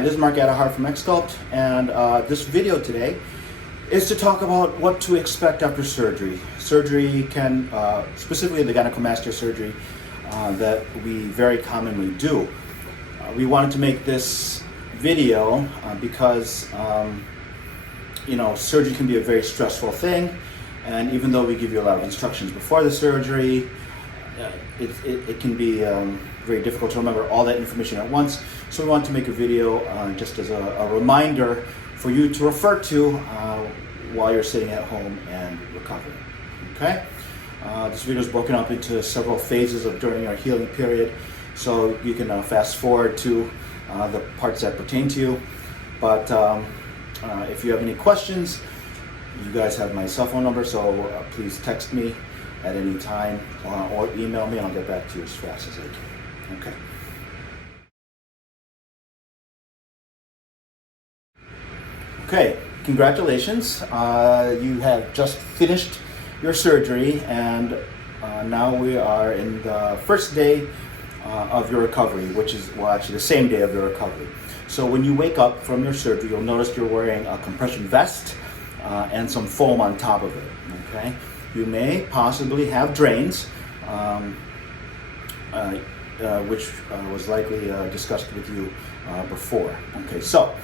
Hi, this is Mark Adahar from XSculpt, and this video today is to talk about what to expect after surgery. Surgery can, specifically the gynecomastia surgery that we very commonly do. We wanted to make this video because surgery can be a very stressful thing, and even though we give you a lot of instructions before the surgery, it can be very difficult to remember all that information at once. So we want to make a video just as a reminder for you to refer to while you're sitting at home and recovering. Okay? This video is broken up into several phases during our healing period, so you can fast forward to the parts that pertain to you. But if you have any questions, you guys have my cell phone number, so please text me at any time or email me, and I'll get back to you as fast as I can. Okay. Okay, congratulations. You have just finished your surgery, and now we are in the first day of your recovery, which is, well, actually the same day of your recovery. So when you wake up from your surgery, you'll notice you're wearing a compression vest and some foam on top of it, okay? You may possibly have drains, which was likely discussed with you before. Okay, so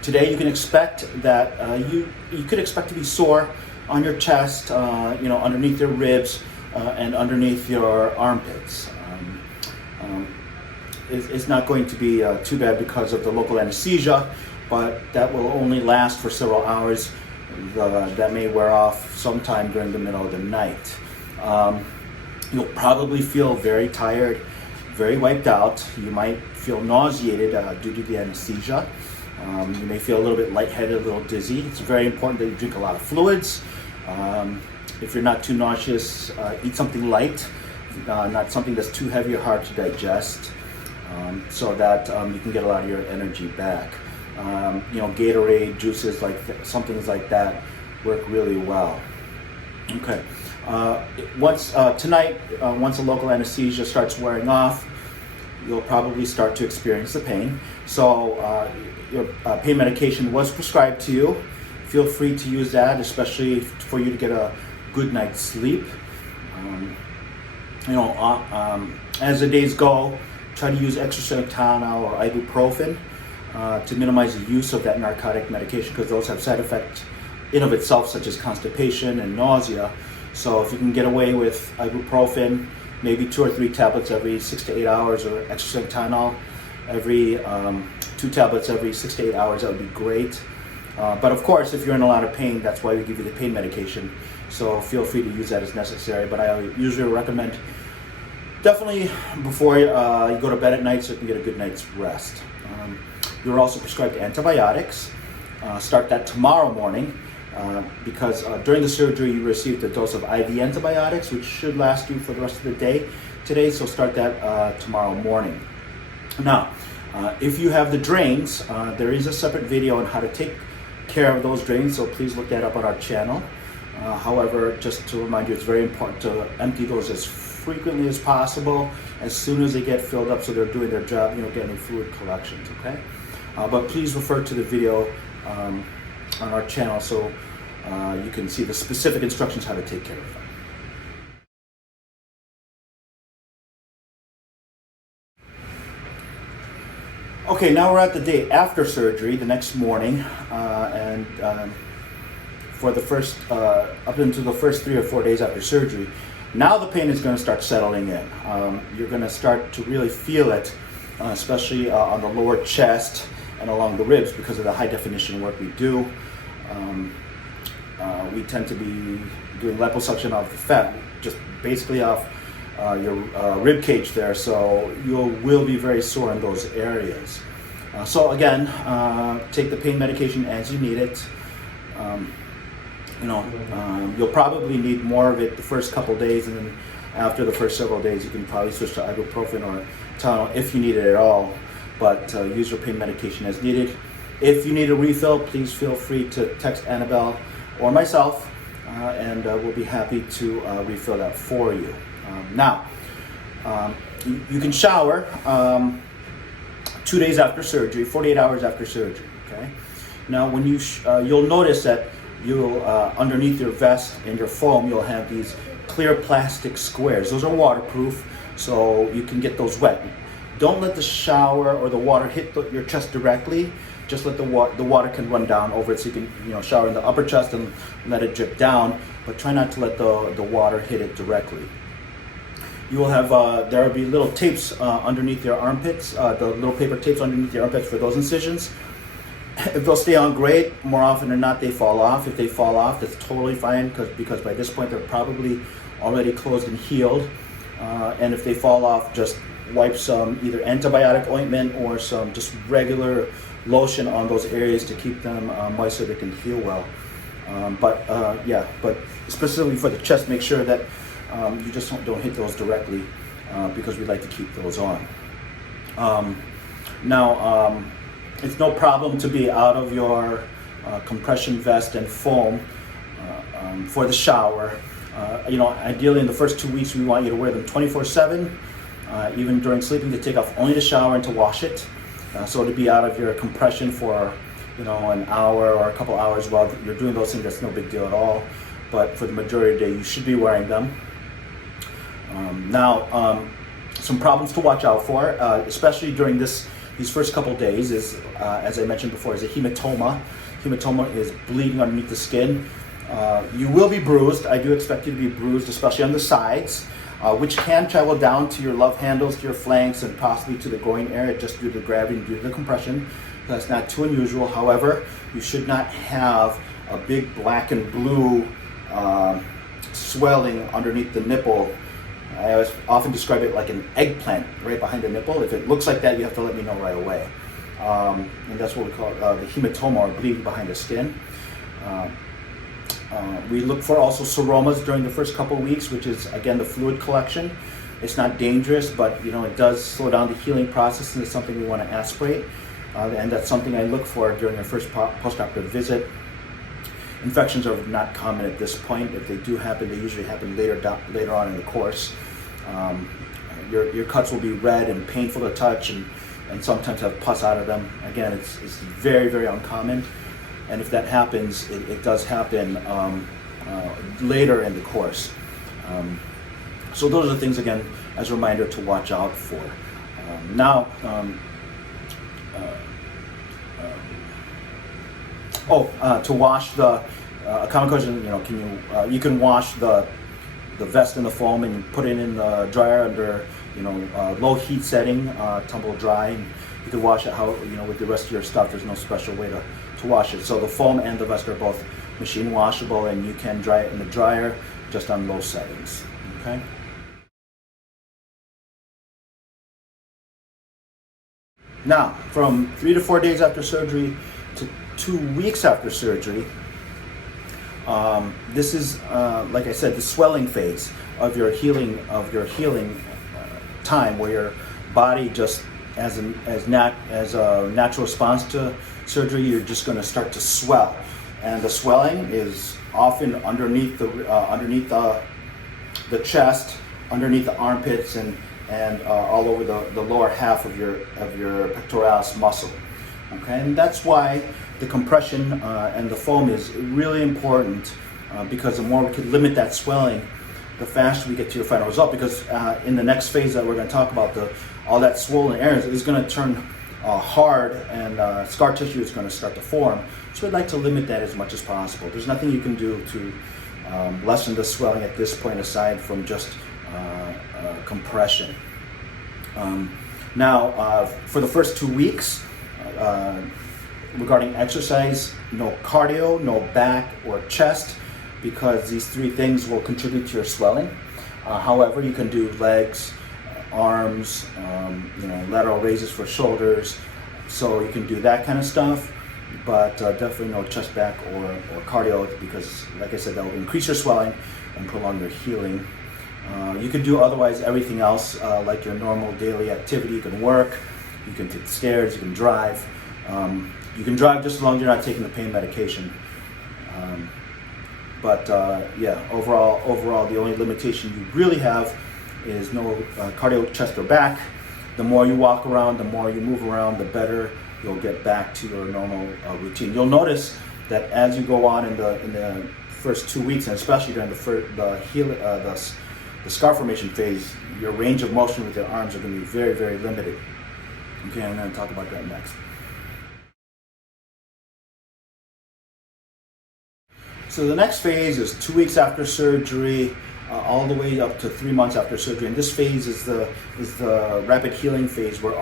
today you can expect that you could expect to be sore on your chest, underneath your ribs and underneath your armpits. It's not going to be too bad because of the local anesthesia, but that will only last for several hours. That may wear off sometime during the middle of the night. You'll probably feel very tired, very wiped out. You might feel nauseated due to the anesthesia. You may feel a little bit lightheaded, a little dizzy. It's very important that you drink a lot of fluids. If you're not too nauseous, eat something light, not something that's too heavy or hard to digest, so that you can get a lot of your energy back. Gatorade, juices, something like that work really well. Okay. Once the local anesthesia starts wearing off, you'll probably start to experience the pain. So your pain medication was prescribed to you. Feel free to use that, especially for you to get a good night's sleep. As the days go, try to use extra Tylenol or ibuprofen to minimize the use of that narcotic medication, because those have side effects in of itself, such as constipation and nausea. So if you can get away with ibuprofen, maybe 2 or 3 tablets every 6 to 8 hours, or extra Tylenol every 2 tablets every 6 to 8 hours, that would be great. But of course, if you're in a lot of pain, that's why we give you the pain medication. So feel free to use that as necessary. But I usually recommend definitely before you go to bed at night, so you can get a good night's rest. You're also prescribed antibiotics. Start that tomorrow morning. Because during the surgery you received a dose of IV antibiotics, which should last you for the rest of the day today, so start that tomorrow morning. Now, if you have the drains, there is a separate video on how to take care of those drains, so please look that up on our channel. However, just to remind you, it's very important to empty those as frequently as possible, as soon as they get filled up, so they're doing their job, getting fluid collections, okay? But please refer to the video on our channel so you can see the specific instructions how to take care of them. Okay, now we're at the day after surgery, the next morning, and for the first, up into the first 3 or 4 days after surgery, now the pain is going to start settling in. You're going to start to really feel it, especially on the lower chest and along the ribs, because of the high definition work we do. We tend to be doing liposuction of the fat, just basically off your rib cage there, so you will be very sore in those areas. So again, take the pain medication as you need it. You'll probably need more of it the first couple days, and then after the first several days you can probably switch to ibuprofen or Tylenol if you need it at all, but use your pain medication as needed. If you need a refill, please feel free to text Annabelle or myself, and we'll be happy to refill that for you. Now, you can shower 2 days after surgery, 48 hours after surgery. Okay. Now, when you'll notice that you'll underneath your vest and your foam, you'll have these clear plastic squares. Those are waterproof, so you can get those wet. Don't let the shower or the water hit your chest directly. Just let the water can run down over it, so you can shower in the upper chest and let it drip down. But try not to let the water hit it directly. You will have there will be little tapes underneath your armpits, the little paper tapes underneath your armpits for those incisions. If they'll stay on, great. More often than not, they fall off. If they fall off, that's totally fine because by this point they're probably already closed and healed. And if they fall off, just wipe some either antibiotic ointment or some just regular lotion on those areas to keep them moist so they can heal well. But specifically for the chest, make sure that you just don't hit those directly because we like to keep those on. Now, it's no problem to be out of your compression vest and foam for the shower. Ideally in the first 2 weeks, we want you to wear them 24/7, even during sleeping, to take off only to shower and to wash it. So to be out of your compression for an hour or a couple hours while you're doing those things, that's no big deal at all. But for the majority of the day, you should be wearing them. Some problems to watch out for, especially during these first couple days, is as I mentioned before, is a hematoma. Hematoma is bleeding underneath the skin. You will be bruised. I do expect you to be bruised, especially on the sides, which can travel down to your love handles, to your flanks, and possibly to the groin area just due to gravity and due to the compression. That's not too unusual. However, you should not have a big black and blue swelling underneath the nipple. I always often describe it like an eggplant right behind the nipple. If it looks like that, you have to let me know right away. And that's what we call the hematoma, or bleeding behind the skin. We look for also seromas during the first couple of weeks, which is again the fluid collection. It's not dangerous, but it does slow down the healing process, and it's something we want to aspirate. And that's something I look for during our first postoperative visit. Infections are not common at this point. If they do happen, they usually happen later on in the course. Your cuts will be red and painful to touch, and sometimes have pus out of them. Again, it's very, very uncommon. And if that happens, it does happen later in the course. So those are the things, again, as a reminder to watch out for. To wash the a common question, you can wash the vest and the foam and put it in the dryer under low heat setting, tumble dry, and you can wash it with the rest of your stuff. There's no special way to wash it. So the foam and the vest are both machine washable, and you can dry it in the dryer just on low settings. Okay. Now, from 3 to 4 days after surgery to 2 weeks after surgery, this is, like I said, the swelling phase of your healing time, where your body just, as a natural response to surgery, you're just going to start to swell, and the swelling is often underneath the chest, underneath the armpits, and all over the lower half of your pectoralis muscle. Okay, and that's why the compression and the foam is really important, because the more we can limit that swelling, the faster we get to your final result. Because in the next phase that we're going to talk about, all that swollen areas is going to turn hard, and scar tissue is going to start to form. So we'd like to limit that as much as possible. There's nothing you can do to lessen the swelling at this point aside from just compression. For the first 2 weeks, regarding exercise, no cardio, no back or chest, because these 3 things will contribute to your swelling. However, you can do legs, arms, lateral raises for shoulders, so you can do that kind of stuff, but definitely no chest, back, or cardio, because, like I said, that will increase your swelling and prolong your healing. You can do otherwise everything else, like your normal daily activity. You can work, you can take the stairs, you can drive. You can drive just as long as you're not taking the pain medication. Overall, the only limitation you really have is no cardio, chest, or back, the more you walk around, the more you move around, the better you'll get back to your normal routine. You'll notice that as you go on in the first 2 weeks, and especially during the scar formation phase, your range of motion with your arms are going to be very, very limited. Okay, I'm going to talk about that next. So the next phase is 2 weeks after surgery, all the way up to 3 months after surgery. And this phase is the rapid healing phase, where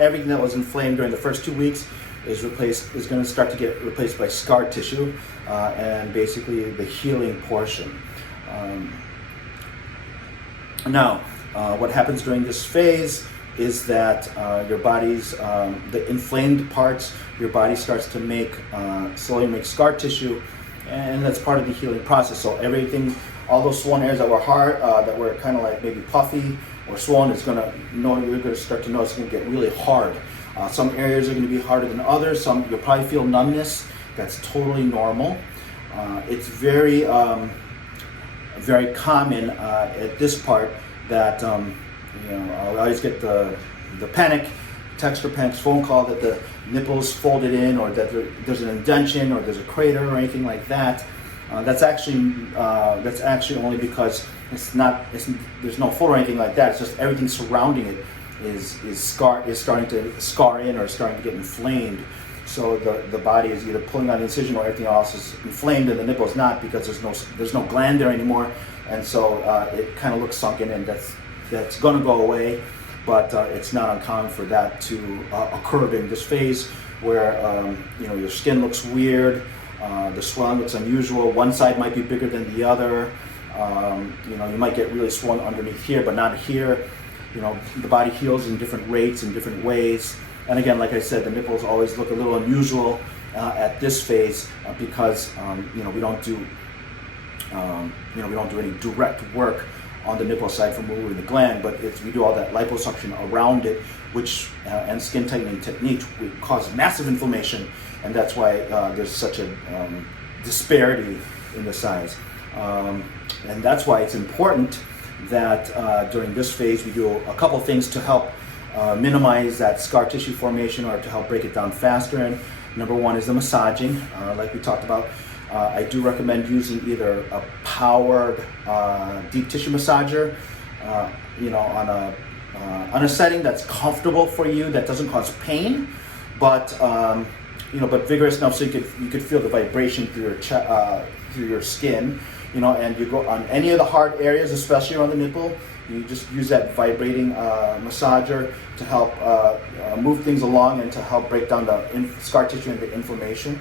everything that was inflamed during the first 2 weeks is going to start to get replaced by scar tissue, and basically the healing portion. Now, what happens during this phase is that your body's the inflamed parts, your body starts to slowly make scar tissue, and that's part of the healing process. So everything, all those swollen areas that were hard, that were kind of like maybe puffy or swollen, you're going to start to notice it's going to get really hard. Some areas are going to be harder than others. You'll probably feel numbness. That's totally normal. It's very, very common at this part that I always get the panic text or panic phone call that the nipples folded in, or that there's an indentation, or there's a crater, or anything like that. That's actually only because there's no fold or anything like that. It's just everything surrounding it is starting to scar in or starting to get inflamed. So the body is either pulling on the incision, or everything else is inflamed, and the nipple is not, because there's no gland there anymore, and so it kind of looks sunken, and that's going to go away. But it's not uncommon for that to occur during this phase, where your skin looks weird, the swelling looks unusual. One side might be bigger than the other. You might get really swollen underneath here, but not here. The body heals in different rates, in different ways. And again, like I said, the nipples always look a little unusual at this phase, because we don't do any direct work on the nipple side for removing the gland, but we do all that liposuction around it, which and skin tightening techniques would cause massive inflammation, and that's why there's such a disparity in the size. And that's why it's important that during this phase we do a couple things to help minimize that scar tissue formation, or to help break it down faster. And number one is the massaging, like we talked about. I do recommend using either a powered deep tissue massager, on a setting that's comfortable for you, that doesn't cause pain, but but vigorous enough so you could feel the vibration through your skin, and you go on any of the hard areas, especially around the nipple. You just use that vibrating massager to help move things along, and to help break down the scar tissue and the inflammation.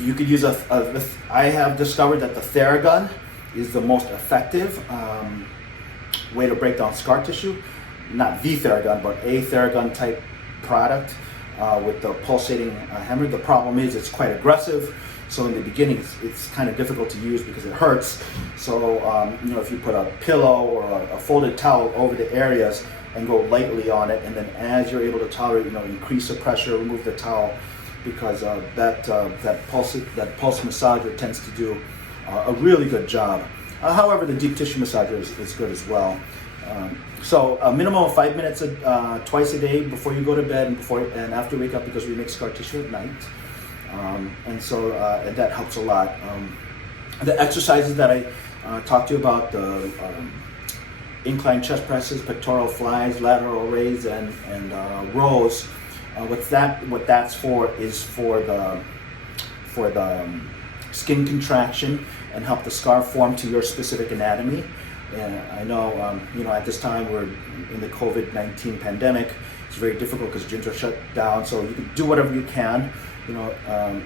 You could use I have discovered that the Theragun is the most effective way to break down scar tissue. Not the Theragun, but a Theragun type product with the pulsating hammer. The problem is it's quite aggressive. So in the beginning, it's kind of difficult to use because it hurts. So if you put a pillow or a folded towel over the areas and go lightly on it, and then as you're able to tolerate, increase the pressure, remove the towel, because that pulse massager tends to do a really good job. However, the deep tissue massager is good as well. So a minimum of 5 minutes twice a day before you go to bed and after you wake up, because we make scar tissue at night. And that helps a lot. The exercises that I talked to you about, the incline chest presses, pectoral flies, lateral raise, and rows. What that's for is for the skin contraction and help the scar form to your specific anatomy. And I know, at this time we're in the COVID-19 pandemic. It's very difficult because gyms are shut down. So you can do whatever you can.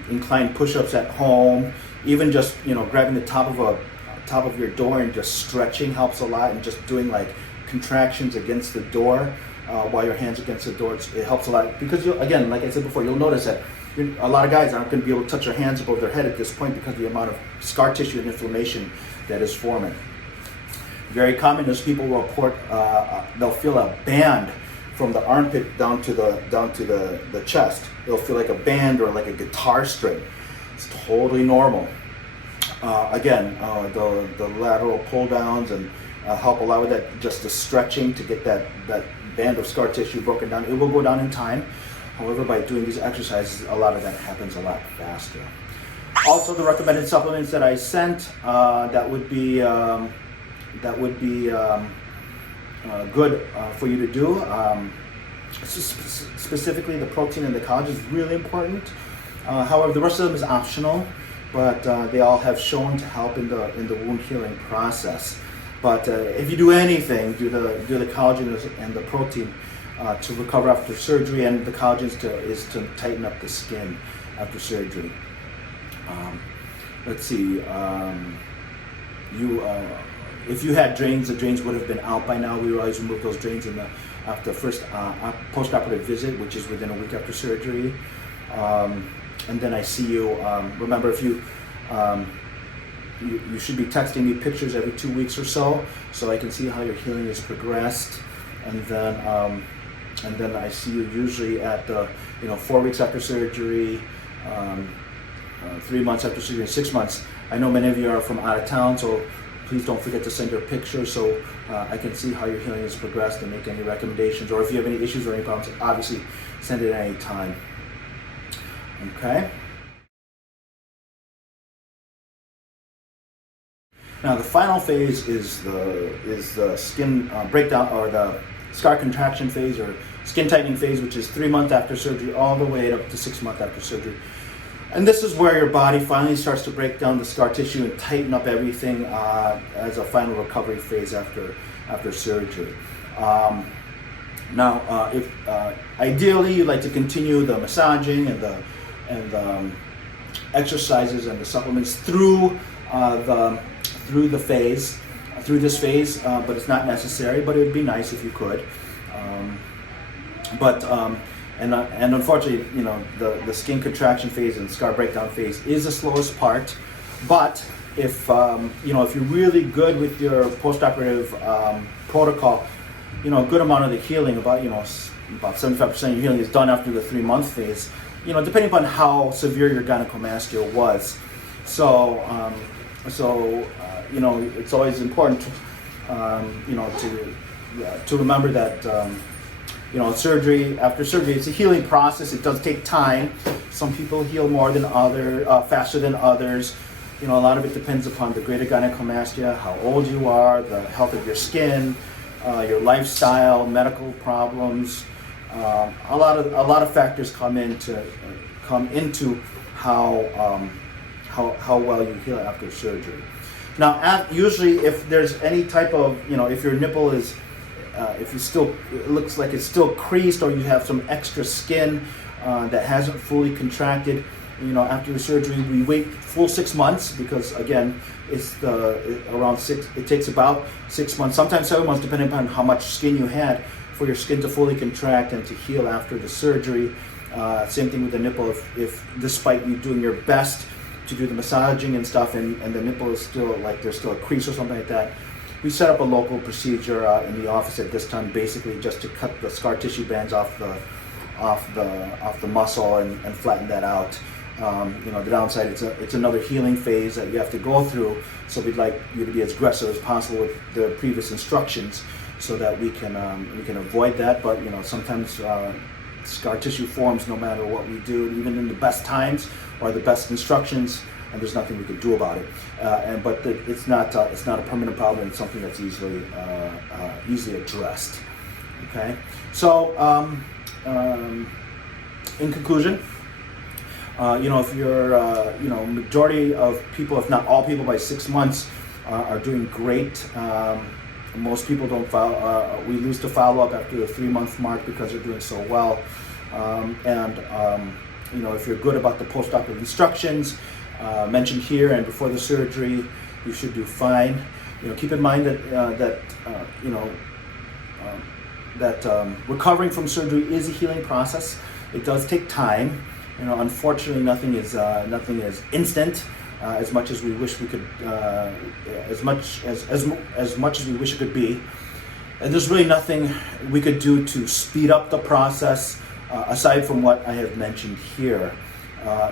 Incline push-ups at home. Even just grabbing the top of your door and just stretching helps a lot. And just doing like contractions against the door while your hands against the door, it helps a lot. Because again, like I said before, you'll notice that a lot of guys aren't going to be able to touch their hands above their head at this point because of the amount of scar tissue and inflammation that is forming. Very common is people will report they'll feel a band from the armpit down to the chest. It'll feel like a band or like a guitar string. It's totally normal. Again, the lateral pull downs and help a lot with that, just the stretching to get that band of scar tissue broken down. It will go down in time. However, by doing these exercises, a lot of that happens a lot faster. Also, the recommended supplements that I sent that would be good for you to do. Specifically, the protein and the collagen is really important. However, the rest of them is optional, but they all have shown to help in the wound healing process. But if you do anything, do the collagen and the protein to recover after surgery, and the collagen is to tighten up the skin after surgery. Let's see. If you had drains, the drains would have been out by now. We would always remove those drains after the first post-operative visit, which is within a week after surgery. And then I see you. Remember, if you should be texting me pictures every 2 weeks or so I can see how your healing has progressed. And then I see you usually at 4 weeks after surgery, 3 months after surgery, and 6 months. I know many of you are from out of town, so please don't forget to send your pictures so I can see how your healing has progressed and make any recommendations. Or if you have any issues or any problems, obviously send it at any time. Okay. Now the final phase is the skin breakdown, or the scar contraction phase, or skin tightening phase, which is 3 months after surgery all the way up to 6 months after surgery. And this is where your body finally starts to break down the scar tissue and tighten up everything as a final recovery phase after surgery. If ideally you'd like to continue the massaging and the exercises and the supplements through this phase, but it's not necessary. But it would be nice if you could. And unfortunately, the skin contraction phase and scar breakdown phase is the slowest part. But if you're really good with your post-operative protocol, a good amount of the healing, about 75% of your healing is done after the 3-month phase. Depending upon how severe your gynecomastia was. So it's always important, to remember that. After surgery, it's a healing process. It does take time. Some people heal more than faster than others. A lot of it depends upon the grade of gynecomastia, how old you are, the health of your skin, your lifestyle, medical problems. A lot of factors come into how well you heal after surgery. Now, usually, if there's any type of, if your nipple is it looks like it's still creased, or you have some extra skin that hasn't fully contracted, after the surgery, we wait full 6 months, because again, it takes about 6 months, sometimes 7 months, depending upon how much skin you had, for your skin to fully contract and to heal after the surgery. Same thing with the nipple. If despite you doing your best to do the massaging and stuff, and the nipple is still there's still a crease or something like that, we set up a local procedure in the office at this time, basically just to cut the scar tissue bands off the muscle and flatten that out. The downside, it's another healing phase that you have to go through. So we'd like you to be as aggressive as possible with the previous instructions, so that we can avoid that. But sometimes scar tissue forms no matter what we do, even in the best times or the best instructions, and there's nothing we can do about it. But it's not a permanent problem. It's something that's easily addressed. Okay. So in conclusion, if you're majority of people, if not all people, by 6 months are doing great. Most people don't we lose the follow-up after the 3-month mark because they're doing so well. If you're good about the post-operative instructions mentioned here and before the surgery, you should do fine. Keep in mind that recovering from surgery is a healing process. It does take time. Unfortunately, nothing is instant. As much as we wish we could, as much as we wish it could be, and there's really nothing we could do to speed up the process aside from what I have mentioned here.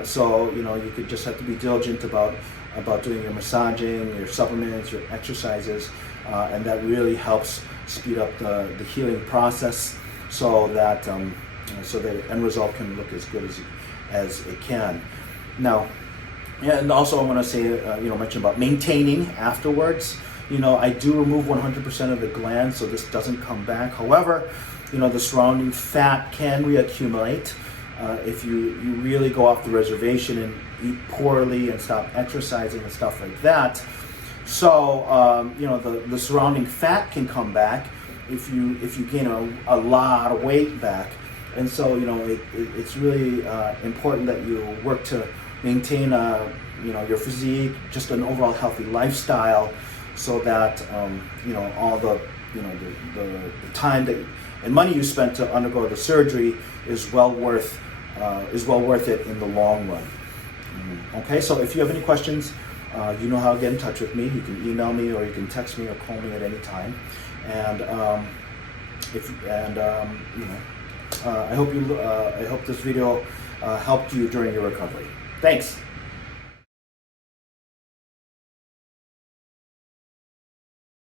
So you could just have to be diligent about about doing your massaging, your supplements, your exercises, and that really helps speed up the healing process, so that the end result can look as good as it can. Now, and also I want to say, mention about maintaining afterwards. I do remove 100% of the gland, so this doesn't come back. However, the surrounding fat can reaccumulate if you really go off the reservation and eat poorly and stop exercising and stuff like that. So, the surrounding fat can come back if you gain a lot of weight back. And so, it's really important that you work to maintain, your physique, just an overall healthy lifestyle, so that, all the time and money you spent to undergo the surgery is well worth it in the long run. Okay, so if you have any questions, you know how to get in touch with me. You can email me, or you can text me, or call me at any time. And I hope this video helped you during your recovery. Thanks.